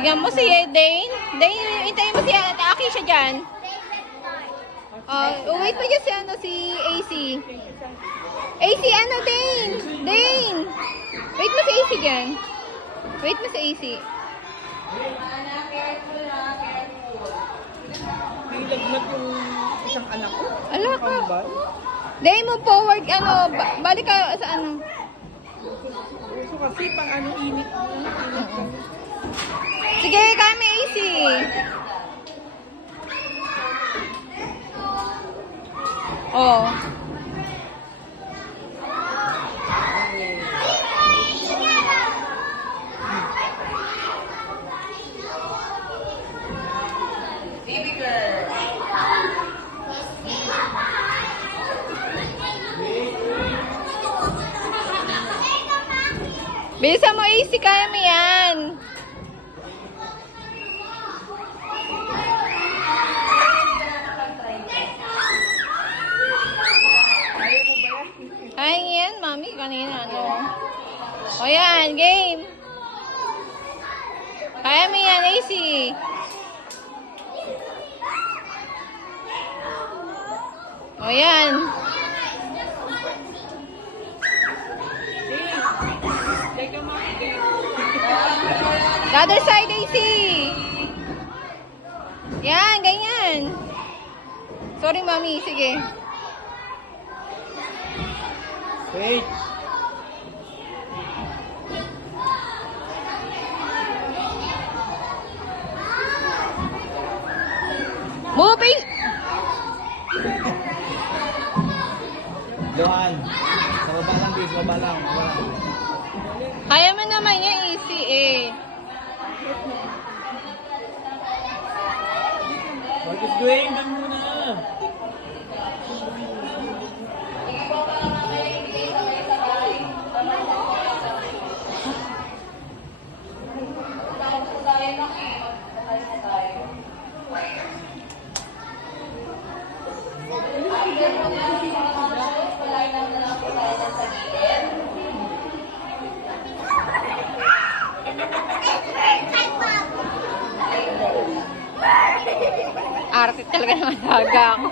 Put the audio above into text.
Bigyan mo si Dane. Dane, hintayin mo si Aki siya dyan. Wait pa dyan si, si AC. AC, Dane? Dane! Wait mo si AC dyan. Wait mo si AC. Nilagnat yung isang anak ko. Ala ka. Dane, move forward, balik ka sa Uso kasi pang init. Sige, kami AC. Oh. Baby girl. Bisa mo AC, kaya mo yan. Kaya yan, mami, kanina, O yan, game. Kaya mo yan, AC. O yan. The other side, AC. Yan, ganyan. Sorry, mami. Sige. Wait. Move it. Johan. Sa baba lang, bis. Baba lang. Kaya mo naman yan, AC eh. What is doing? Doon muna. Arte talaga ng alaga ako.